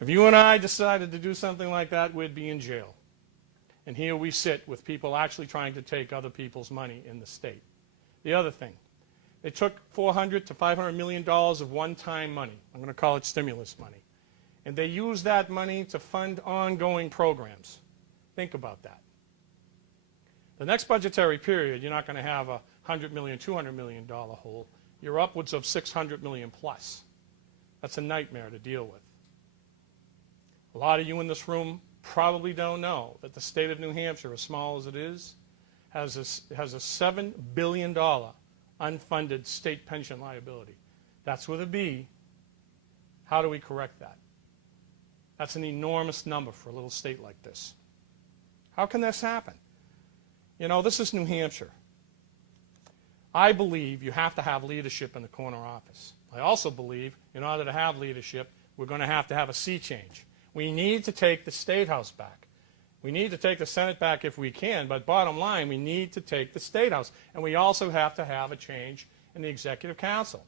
If you and I decided to do something like that, we'd be in jail. And here we sit with people actually trying to take other people's money in the state. The other thing, they took $400 to $500 million of one-time money. I'm going to call it stimulus money. And they used that money to fund ongoing programs. Think about that. The next budgetary period, you're not going to have a $100 million, $200 million hole. You're upwards of $600 million plus. That's a nightmare to deal with. A lot of you in this room probably don't know that the state of New Hampshire, as small as it is, has a $7 billion unfunded state pension liability. That's with a B. How do we correct that? That's an enormous number for a little state like this. How can this happen? You know, this is New Hampshire. I believe you have to have leadership in the corner office. I also believe in order to have leadership, we're going to have a sea change. We need to take the State House back. We need to take the Senate back if we can, but bottom line, we need to take the State House. And we also have to have a change in the Executive Council.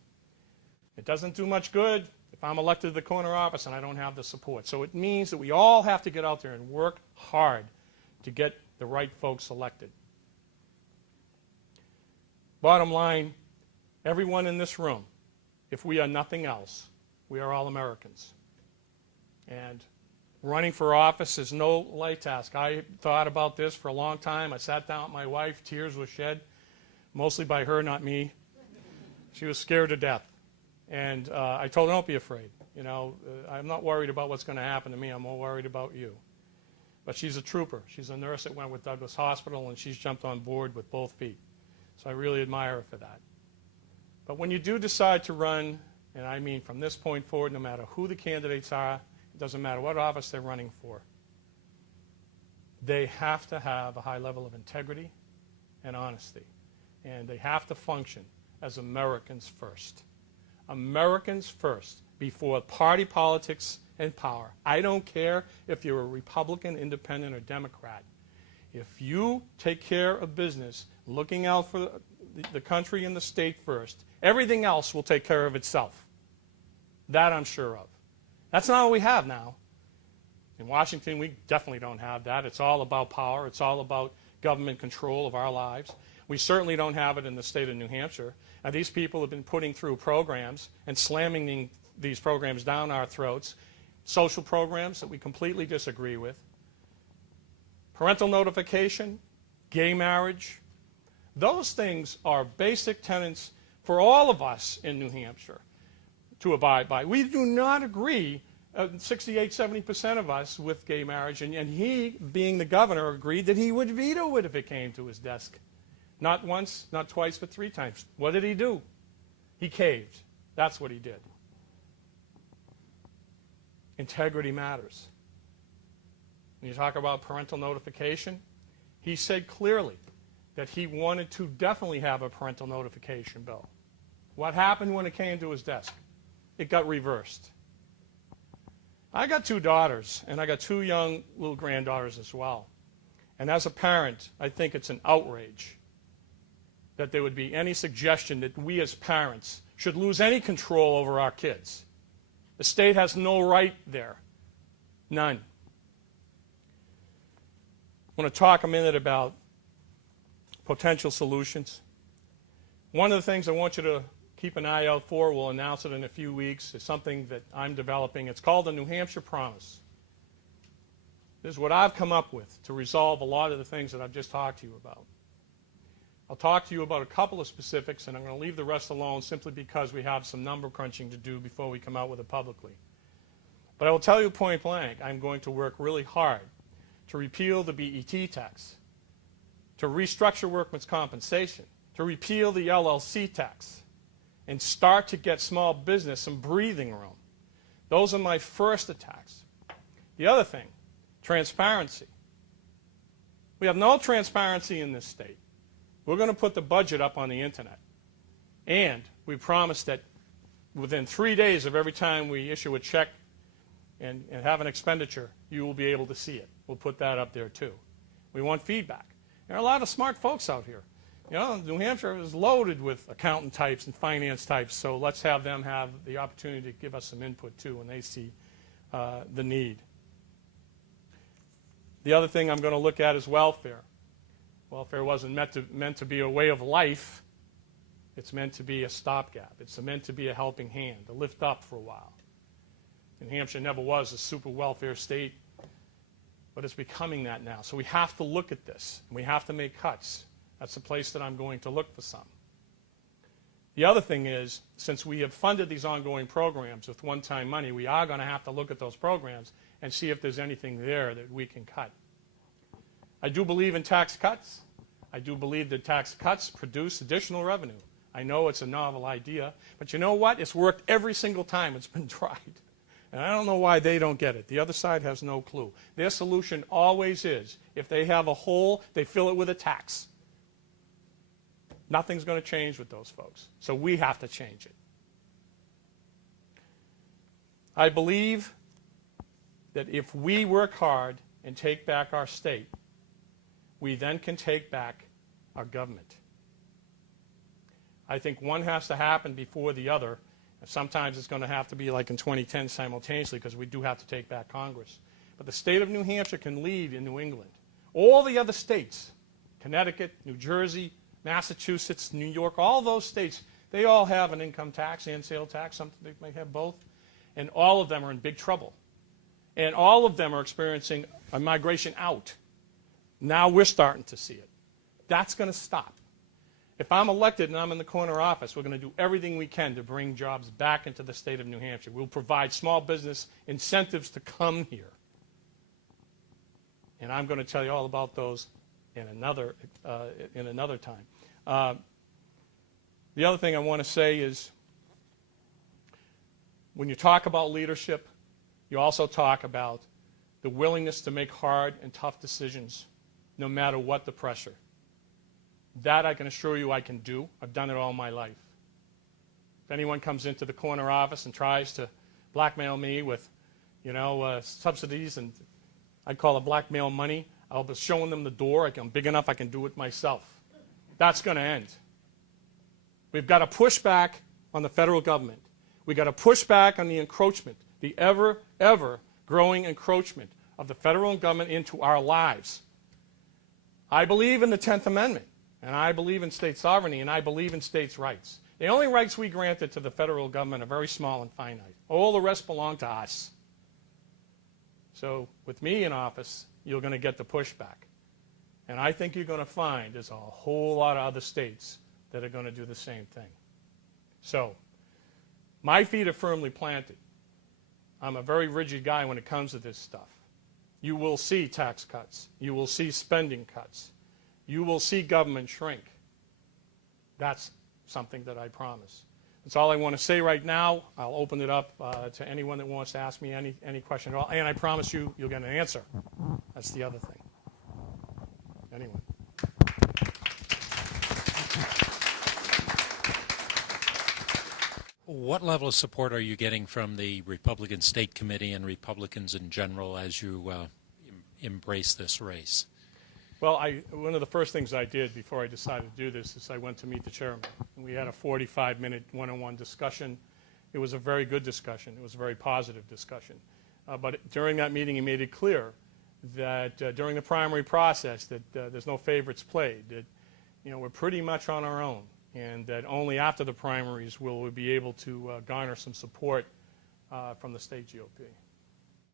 It doesn't do much good if I'm elected to the corner office and I don't have the support. So it means that we all have to get out there and work hard to get the right folks elected. Bottom line, everyone in this room, if we are nothing else, we are all Americans. And running for office is no light task. I thought about this for a long time. I sat down with my wife. Tears were shed, mostly by her, not me. She was scared to death. And I told her, don't be afraid. You know, I'm not worried about what's going to happen to me. I'm more worried about you. But she's a trooper. She's a nurse that went with Douglas Hospital, and she's jumped on board with both feet. So I really admire her for that. But when you do decide to run, and I mean from this point forward, no matter who the candidates are, it doesn't matter what office they're running for, they have to have a high level of integrity and honesty. And they have to function as Americans first. Americans first, before party politics and power. I don't care if you're a Republican, Independent, or Democrat. If you take care of business, looking out for the country and the state first, everything else will take care of itself. That I'm sure of. That's not what we have now. In Washington, we definitely don't have that. It's all about power. It's all about government control of our lives. We certainly don't have it in the state of New Hampshire. And these people have been putting through programs and slamming these programs down our throats, social programs that we completely disagree with, parental notification, gay marriage. Those things are basic tenets for all of us in New Hampshire to abide by. We do not agree, 68, 70% of us, with gay marriage, and he, being the governor, agreed that he would veto it if it came to his desk. Not once, not twice, but 3 times. What did he do? He caved. That's what he did. Integrity matters. When you talk about parental notification, he said clearly that he wanted to definitely have a parental notification bill. What happened when it came to his desk? It got reversed. I got 2 daughters, and I got 2 young little granddaughters as well. And as a parent, I think it's an outrage that there would be any suggestion that we as parents should lose any control over our kids. The state has no right there. None. I want to talk a minute about potential solutions. One of the things I want you to keep an eye out for, we'll announce it in a few weeks, is something that I'm developing. It's called the New Hampshire Promise. This is what I've come up with to resolve a lot of the things that I've just talked to you about. I'll talk to you about a couple of specifics, and I'm going to leave the rest alone simply because we have some number crunching to do before we come out with it publicly. But I will tell you point blank, I'm going to work really hard to repeal the BET tax, to restructure workmen's compensation, to repeal the LLC tax, and start to get small business some breathing room. Those are my first attacks. The other thing, transparency. We have no transparency in this state. We're going to put the budget up on the internet. And we promise that within 3 days of every time we issue a check and have an expenditure, you will be able to see it. We'll put that up there too. We want feedback. There are a lot of smart folks out here. You know, New Hampshire is loaded with accountant types and finance types, so let's have them have the opportunity to give us some input too when they see the need. The other thing I'm going to look at is welfare. Welfare wasn't meant to be a way of life. It's meant to be a stopgap. It's meant to be a helping hand, to lift up for a while. New Hampshire never was a super welfare state, but it's becoming that now. So we have to look at this. We have to make cuts. That's the place that I'm going to look for some. The other thing is, since we have funded these ongoing programs with one-time money, we are going to have to look at those programs and see if there's anything there that we can cut. I do believe in tax cuts. I do believe that tax cuts produce additional revenue. I know it's a novel idea, but you know what? It's worked every single time it's been tried. And I don't know why they don't get it. The other side has no clue. Their solution always is, if they have a hole, they fill it with a tax. Nothing's going to change with those folks. So we have to change it. I believe that if we work hard and take back our state, we then can take back our government. I think one has to happen before the other. And sometimes it's going to have to be like in 2010 simultaneously, because we do have to take back Congress. But the state of New Hampshire can lead in New England. All the other states, Connecticut, New Jersey, Massachusetts, New York, all those states, they all have an income tax and sale tax. Some they may have both. And all of them are in big trouble. And all of them are experiencing a migration out. Now we're starting to see it. That's going to stop. If I'm elected and I'm in the corner office, we're going to do everything we can to bring jobs back into the state of New Hampshire. We'll provide small business incentives to come here. And I'm going to tell you all about those in another time. The other thing I want to say is, when you talk about leadership, you also talk about the willingness to make hard and tough decisions, no matter what the pressure. That I can assure you I can do. I've done it all my life. If anyone comes into the corner office and tries to blackmail me with, subsidies, and I call it blackmail money, I'll be showing them the door. I'm big enough I can do it myself. That's going to end. We've got to push back on the federal government. We've got to push back on the encroachment, the ever growing encroachment of the federal government into our lives. I believe in the 10th Amendment. And I believe in state sovereignty, and I believe in states' rights. The only rights we granted to the federal government are very small and finite. All the rest belong to us. So with me in office, you're going to get the pushback. And I think you're going to find there's a whole lot of other states that are going to do the same thing. So my feet are firmly planted. I'm a very rigid guy when it comes to this stuff. You will see tax cuts. You will see spending cuts. You will see government shrink. That's something that I promise. That's all I want to say right now. I'll open it up to anyone that wants to ask me any question at all. And I promise you, you'll get an answer. That's the other thing. Anyone? What level of support are you getting from the Republican State Committee and Republicans in general as you embrace this race? Well, one of the first things I did before I decided to do this is I went to meet the chairman. And we had a 45-minute one-on-one discussion. It was a very good discussion. It was a very positive discussion. But during that meeting, he made it clear that during the primary process that there's no favorites played, that we're pretty much on our own, and that only after the primaries will we be able to garner some support from the state GOP.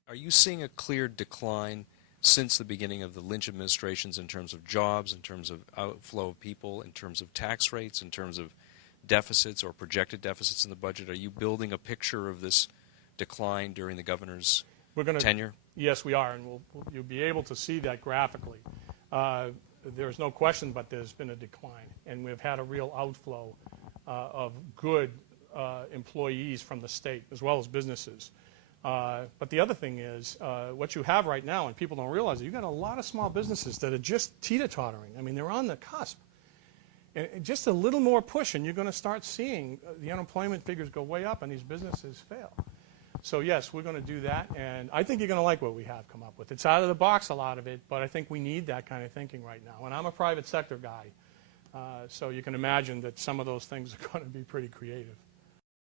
Are you seeing a clear decline since the beginning of the Lynch administrations in terms of jobs, in terms of outflow of people, in terms of tax rates, in terms of deficits or projected deficits in the budget? Are you building a picture of this decline during the governor's tenure? Yes, we are, and you'll be able to see that graphically. There's no question but there's been a decline, and we've had a real outflow of good employees from the state as well as businesses. But the other thing is, what you have right now, and people don't realize it, you've got a lot of small businesses that are just teeter-tottering. I mean, they're on the cusp. And just a little more push, and you're going to start seeing the unemployment figures go way up and these businesses fail. So, yes, we're going to do that, and I think you're going to like what we have come up with. It's out of the box, a lot of it, but I think we need that kind of thinking right now. And I'm a private sector guy, so you can imagine that some of those things are going to be pretty creative.